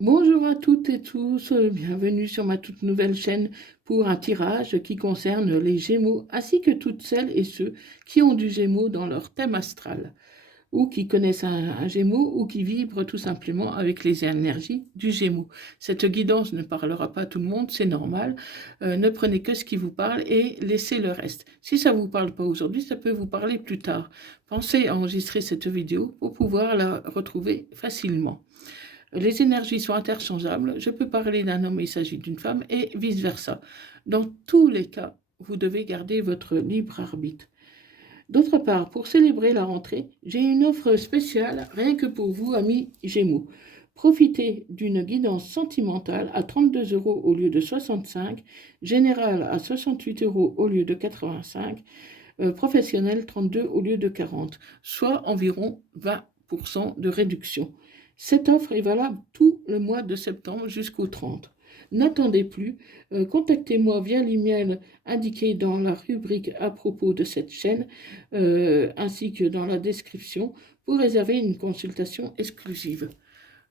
Bonjour à toutes et tous, bienvenue sur ma toute nouvelle chaîne pour un tirage qui concerne les Gémeaux, ainsi que toutes celles et ceux qui ont du Gémeaux dans leur thème astral, ou qui connaissent un Gémeaux, ou qui vibrent tout simplement avec les énergies du Gémeaux. Cette guidance ne parlera pas à tout le monde, c'est normal. Ne prenez que ce qui vous parle et laissez le reste. Si ça ne vous parle pas aujourd'hui, ça peut vous parler plus tard. Pensez à enregistrer cette vidéo pour pouvoir la retrouver facilement. Les énergies sont interchangeables. Je peux parler d'un homme, il s'agit d'une femme, et vice-versa. Dans tous les cas, vous devez garder votre libre arbitre. D'autre part, pour célébrer la rentrée, j'ai une offre spéciale rien que pour vous, amis Gémeaux. Profitez d'une guidance sentimentale à 32 euros au lieu de 65, générale à 68 euros au lieu de 85, professionnelle 32 au lieu de 40, soit environ 20% de réduction. Cette offre est valable tout le mois de septembre jusqu'au 30. N'attendez plus, contactez-moi via l'email indiqué dans la rubrique à propos de cette chaîne, ainsi que dans la description, pour réserver une consultation exclusive.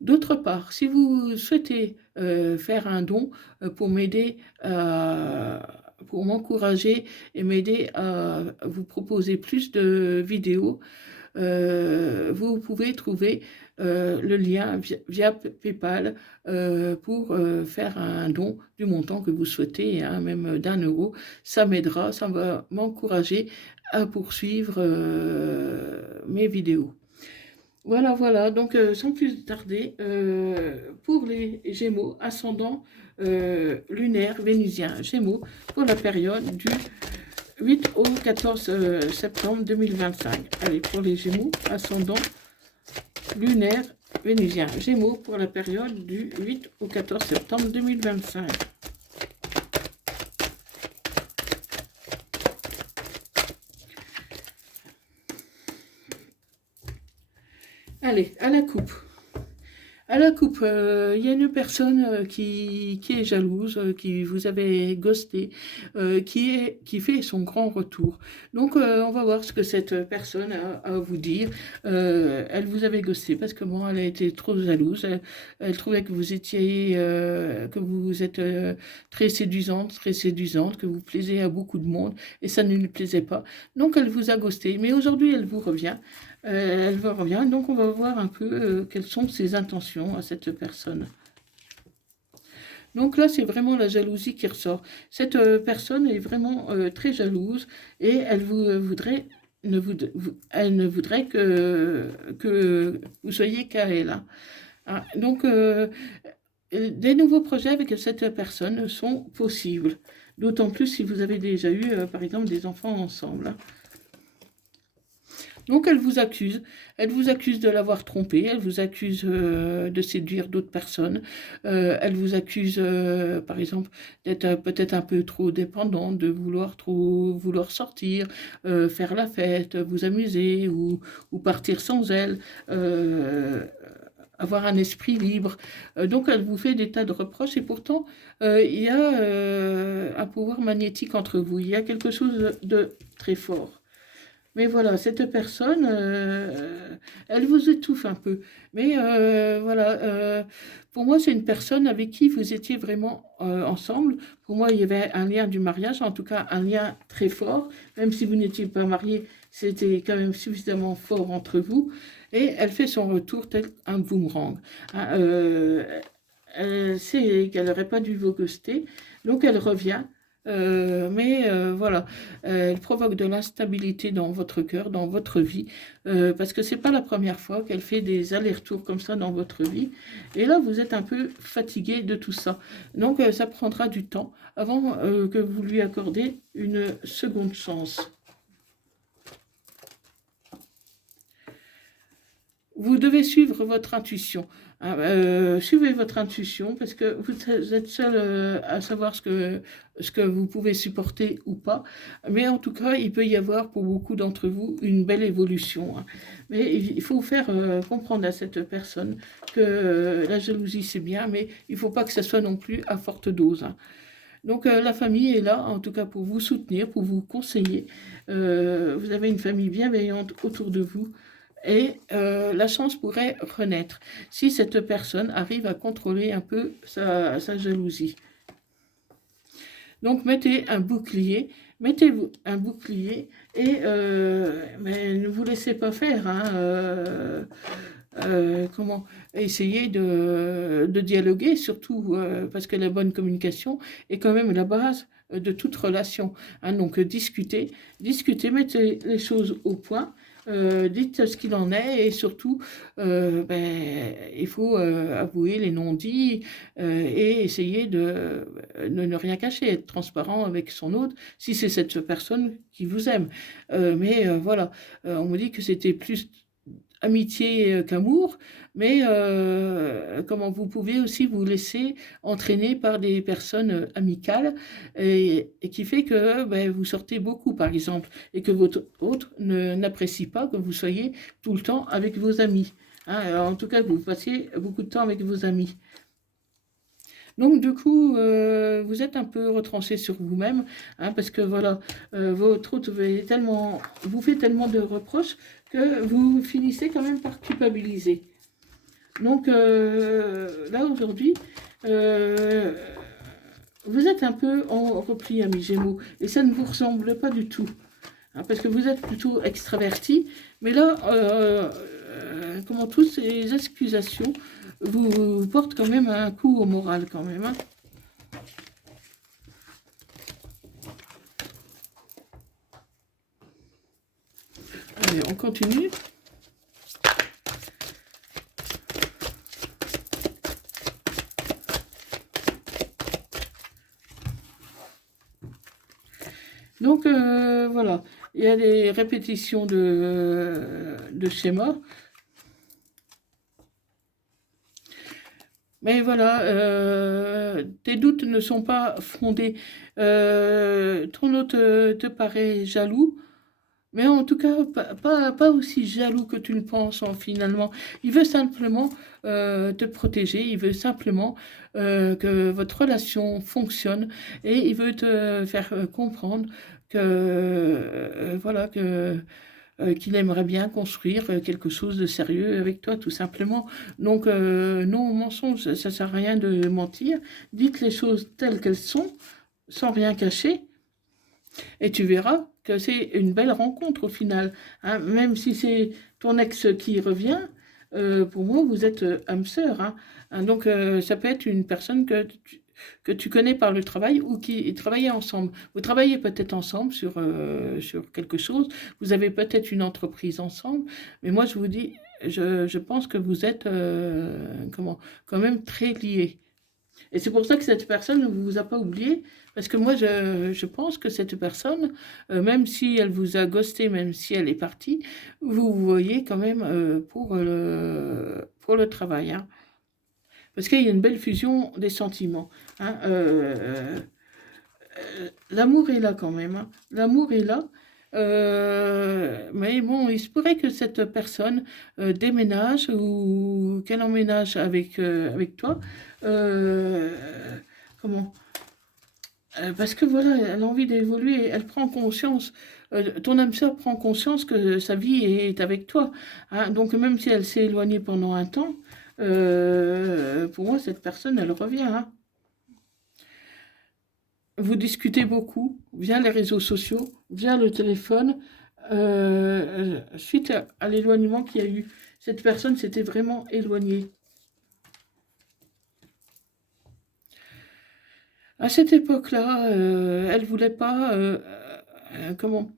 D'autre part, si vous souhaitez faire un don pour m'aider, pour m'encourager et m'aider à vous proposer plus de vidéos, vous pouvez trouver le lien via PayPal pour faire un don du montant que vous souhaitez, hein, même d'1 euro. Ça m'aidera, ça va m'encourager à poursuivre mes vidéos. Voilà, voilà, donc sans plus tarder, pour les Gémeaux, ascendant lunaire vénusien Gémeaux, pour la période du 8 au 14 septembre 2025. Allez, pour les Gémeaux, ascendant lunaire vénusien Gémeaux, pour la période du 8 au 14 septembre 2025. Allez, à la coupe. À la coupe, il y a une personne qui est jalouse, qui vous avait ghosté, qui fait son grand retour. Donc, on va voir ce que cette personne a à vous dire. Elle vous avait ghosté parce que bon, elle a été trop jalouse. Elle trouvait que vous étiez, que vous êtes très séduisante, que vous plaisez à beaucoup de monde et ça ne lui plaisait pas. Donc, elle vous a ghosté. Mais aujourd'hui, elle vous revient. Elle vous revient, donc on va voir un peu quelles sont ses intentions à cette personne. Donc là, c'est vraiment la jalousie qui ressort. Cette personne est vraiment très jalouse et elle voudrait, elle ne voudrait que vous soyez qu'à elle, hein. Ah, donc, des nouveaux projets avec cette personne sont possibles. D'autant plus si vous avez déjà eu, par exemple, des enfants ensemble, hein. Donc elle vous accuse de l'avoir trompé, elle vous accuse de séduire d'autres personnes, elle vous accuse par exemple d'être peut-être un peu trop dépendante, de vouloir sortir, faire la fête, vous amuser ou partir sans elle. Avoir un esprit libre. Donc elle vous fait des tas de reproches et pourtant il y a un pouvoir magnétique entre vous, il y a quelque chose de très fort. Mais voilà, cette personne, elle vous étouffe un peu. Mais voilà, pour moi, c'est une personne avec qui vous étiez vraiment ensemble. Pour moi, il y avait un lien du mariage, en tout cas un lien très fort. Même si vous n'étiez pas mariés, c'était quand même suffisamment fort entre vous. Et elle fait son retour tel un boomerang, hein. Elle sait qu'elle n'aurait pas dû vous ghoster, donc elle revient. Mais voilà, elle provoque de l'instabilité dans votre cœur, dans votre vie, parce que c'est pas la première fois qu'elle fait des allers-retours comme ça dans votre vie. Et là, vous êtes un peu fatigué de tout ça. Donc, ça prendra du temps avant que vous lui accordez une seconde chance. Vous devez suivre votre intuition, hein. Suivez votre intuition parce que vous êtes seul à savoir ce que vous pouvez supporter ou pas. Mais en tout cas, il peut y avoir pour beaucoup d'entre vous une belle évolution, hein. Mais il faut faire comprendre à cette personne que la jalousie c'est bien, mais il ne faut pas que ça soit non plus à forte dose, hein. Donc la famille est là, en tout cas pour vous soutenir, pour vous conseiller. Vous avez une famille bienveillante autour de vous et la chance pourrait renaître si cette personne arrive à contrôler un peu sa jalousie. Donc mettez-vous un bouclier et mais ne vous laissez pas faire. Hein, comment essayer de dialoguer, surtout parce que la bonne communication est quand même la base de toute relation. Hein, donc discutez, mettez les choses au point. Dites ce qu'il en est et surtout il faut avouer les non-dits et essayer de ne rien cacher, être transparent avec son autre si c'est cette personne qui vous aime. Mais voilà, on me dit que c'était plus amitié qu'amour, mais comment vous pouvez aussi vous laisser entraîner par des personnes amicales et qui fait que vous sortez beaucoup, par exemple, et que votre autre n'apprécie pas que vous soyez tout le temps avec vos amis. Hein, alors, en tout cas, que vous passiez beaucoup de temps avec vos amis. Donc du coup, vous êtes un peu retranché sur vous-même, hein, parce que voilà, votre autre vous fait tellement de reproches que vous finissez quand même par culpabiliser. Donc là aujourd'hui, vous êtes un peu en repli, ami Gémeaux, et ça ne vous ressemble pas du tout, hein, parce que vous êtes plutôt extraverti, mais là, comment toutes ces accusations vous portent quand même un coup au moral quand même. Hein. Allez, on continue. Donc voilà, il y a des répétitions de schémas. Mais voilà, tes doutes ne sont pas fondés. Ton autre te paraît jaloux, mais en tout cas, pas aussi jaloux que tu le penses finalement. Il veut simplement te protéger, il veut simplement que votre relation fonctionne et il veut te faire comprendre que, voilà, qu'il aimerait bien construire quelque chose de sérieux avec toi, tout simplement. Donc, non au mensonge, ça ne sert à rien de mentir. Dites les choses telles qu'elles sont, sans rien cacher, et tu verras que c'est une belle rencontre au final. Hein. Même si c'est ton ex qui revient, pour moi, vous êtes âme sœur. Hein. Hein, donc, ça peut être une personne que tu connais par le travail ou qui travaillez ensemble. Vous travaillez peut-être ensemble sur quelque chose, vous avez peut-être une entreprise ensemble, mais moi, je vous dis, je pense que vous êtes quand même très liés. Et c'est pour ça que cette personne ne vous a pas oublié, parce que moi, je pense que cette personne, même si elle vous a ghosté, même si elle est partie, vous vous voyez quand même pour le travail. Hein. Parce qu'il y a une belle fusion des sentiments. Hein. L'amour est là quand même. Hein. L'amour est là. Mais bon, il se pourrait que cette personne déménage ou qu'elle emménage avec toi. Euh, comment Parce que voilà, elle a envie d'évoluer, elle prend conscience, ton âme sœur prend conscience que sa vie est avec toi. Hein. Donc même si elle s'est éloignée pendant un temps, pour moi, cette personne, elle revient. Hein. Vous discutez beaucoup via les réseaux sociaux, via le téléphone, suite à l'éloignement qu'il y a eu. Cette personne s'était vraiment éloignée. À cette époque-là, elle voulait pas, comment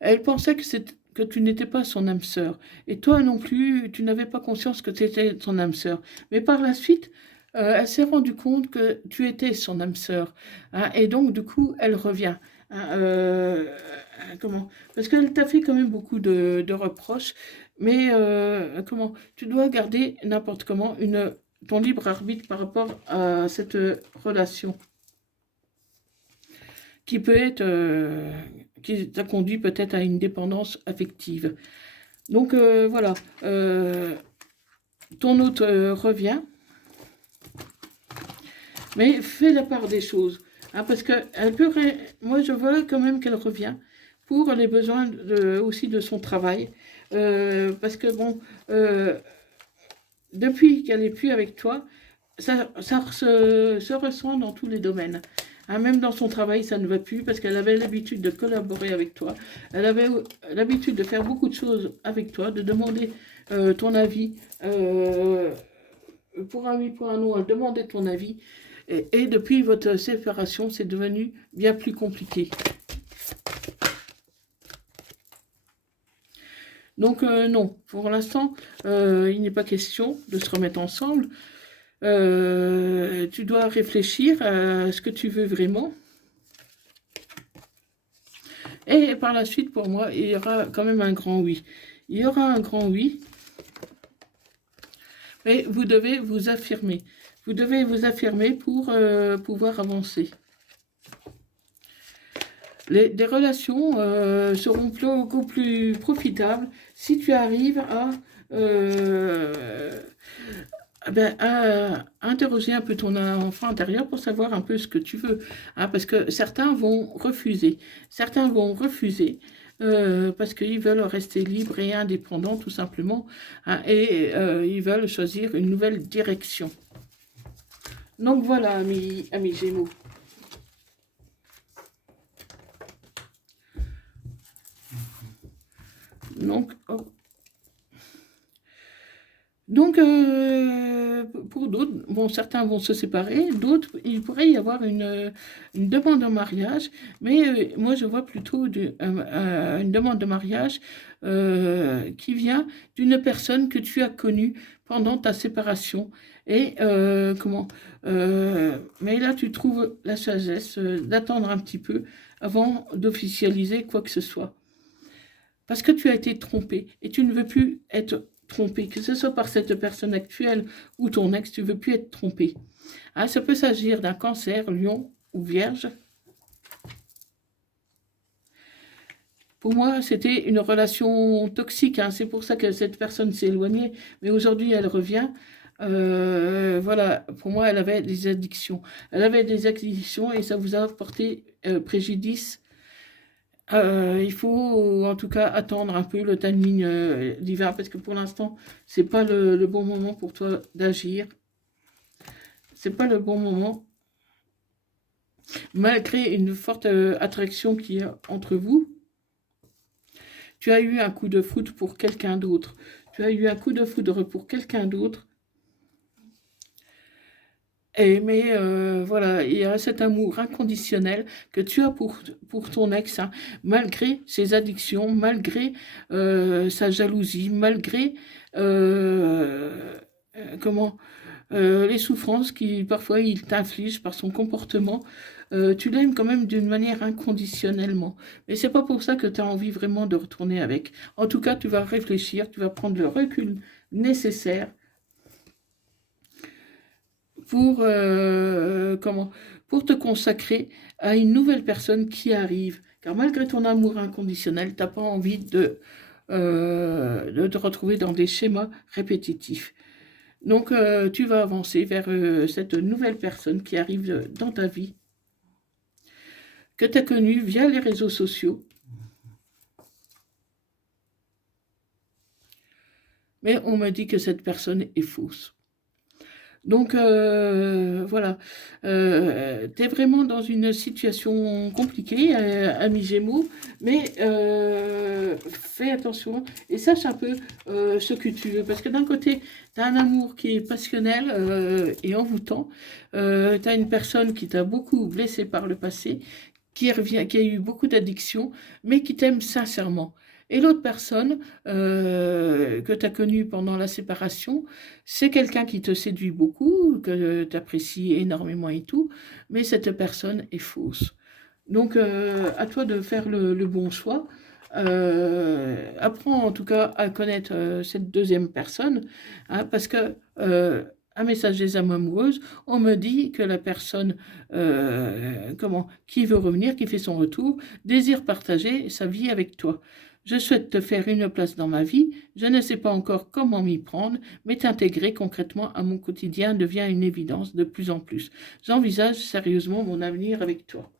elle pensait que tu n'étais pas son âme sœur. Et toi non plus, tu n'avais pas conscience que tu étais son âme sœur. Mais par la suite, elle s'est rendue compte que tu étais son âme sœur. Hein, et donc, du coup, elle revient. Hein, comment Parce qu'elle t'a fait quand même beaucoup de reproches. Mais tu dois garder n'importe comment ton libre arbitre par rapport à cette relation qui peut être, qui t'a conduit peut-être à une dépendance affective. Donc voilà, ton hôte revient, mais fais la part des choses, hein, parce que moi je vois quand même qu'elle revient pour les besoins aussi de son travail, parce que bon, depuis qu'elle n'est plus avec toi, ça se ressent dans tous les domaines. Hein, même dans son travail, ça ne va plus parce qu'elle avait l'habitude de collaborer avec toi. Elle avait l'habitude de faire beaucoup de choses avec toi, de demander ton avis. Pour un oui, pour un non, elle demandait ton avis. Et depuis votre séparation, c'est devenu bien plus compliqué. Donc non, pour l'instant, il n'est pas question de se remettre ensemble. Tu dois réfléchir à ce que tu veux vraiment. Et par la suite, pour moi, il y aura quand même un grand oui. Il y aura un grand oui, mais vous devez vous affirmer. Vous devez vous affirmer pour pouvoir avancer. Des relations seront beaucoup plus profitables si tu arrives à interroger un peu ton enfant intérieur pour savoir un peu ce que tu veux. Hein, parce que certains vont refuser. Certains vont refuser parce qu'ils veulent rester libres et indépendants tout simplement. Hein, et ils veulent choisir une nouvelle direction. Donc voilà, amis Gémeaux. Donc, pour d'autres, bon, certains vont se séparer, d'autres, il pourrait y avoir une demande en mariage, mais moi je vois plutôt une demande de mariage qui vient d'une personne que tu as connue pendant ta séparation. Et mais là tu trouves la sagesse d'attendre un petit peu avant d'officialiser quoi que ce soit. Parce que tu as été trompé et tu ne veux plus être trompé, que ce soit par cette personne actuelle ou ton ex, tu ne veux plus être trompé. Hein, ça peut s'agir d'un cancer, lion ou vierge. Pour moi, c'était une relation toxique. Hein, c'est pour ça que cette personne s'est éloignée. Mais aujourd'hui, elle revient. Voilà, pour moi, elle avait des addictions. Elle avait des addictions et ça vous a porté préjudice. Il faut en tout cas attendre un peu le timing d'hiver parce que pour l'instant, c'est pas le bon moment pour toi d'agir. C'est pas le bon moment. Malgré une forte attraction qu'il y a entre vous, tu as eu un coup de foudre pour quelqu'un d'autre. Tu as eu un coup de foudre pour quelqu'un d'autre. Mais voilà, il y a cet amour inconditionnel que tu as pour ton ex, hein, malgré ses addictions, malgré sa jalousie, malgré comment les souffrances qu'il parfois il t'inflige par son comportement. Tu l'aimes quand même d'une manière inconditionnellement. Mais c'est pas pour ça que tu as envie vraiment de retourner avec. En tout cas, tu vas réfléchir, tu vas prendre le recul nécessaire pour, pour te consacrer à une nouvelle personne qui arrive. Car malgré ton amour inconditionnel, tu n'as pas envie de te retrouver dans des schémas répétitifs. Donc, tu vas avancer vers cette nouvelle personne qui arrive dans ta vie, que tu as connue via les réseaux sociaux. Mais on me dit que cette personne est fausse. Donc voilà, tu es vraiment dans une situation compliquée, ami Gémeaux, mais fais attention et sache un peu ce que tu veux. Parce que d'un côté, tu as un amour qui est passionnel et envoûtant, tu as une personne qui t'a beaucoup blessé par le passé, qui a eu beaucoup d'addictions, mais qui t'aime sincèrement. Et l'autre personne que tu as connue pendant la séparation, c'est quelqu'un qui te séduit beaucoup, que tu apprécies énormément et tout, mais cette personne est fausse. Donc, à toi de faire le bon choix. Apprends en tout cas à connaître cette deuxième personne, hein, parce que un message des âmes amoureuses, on me dit que la personne qui veut revenir, qui fait son retour, désire partager sa vie avec toi. Je souhaite te faire une place dans ma vie, je ne sais pas encore comment m'y prendre, mais t'intégrer concrètement à mon quotidien devient une évidence de plus en plus. J'envisage sérieusement mon avenir avec toi.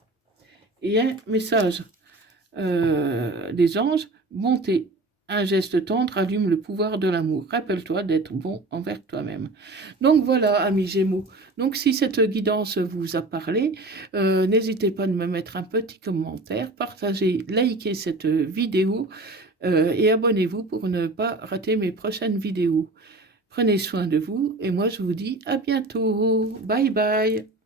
Et un message des anges, bonté Un geste tendre allume le pouvoir de l'amour. Rappelle-toi d'être bon envers toi-même. Donc voilà, amis Gémeaux. Donc si cette guidance vous a parlé, n'hésitez pas à me mettre un petit commentaire, partagez, likez cette vidéo et abonnez-vous pour ne pas rater mes prochaines vidéos. Prenez soin de vous et moi je vous dis à bientôt. Bye bye.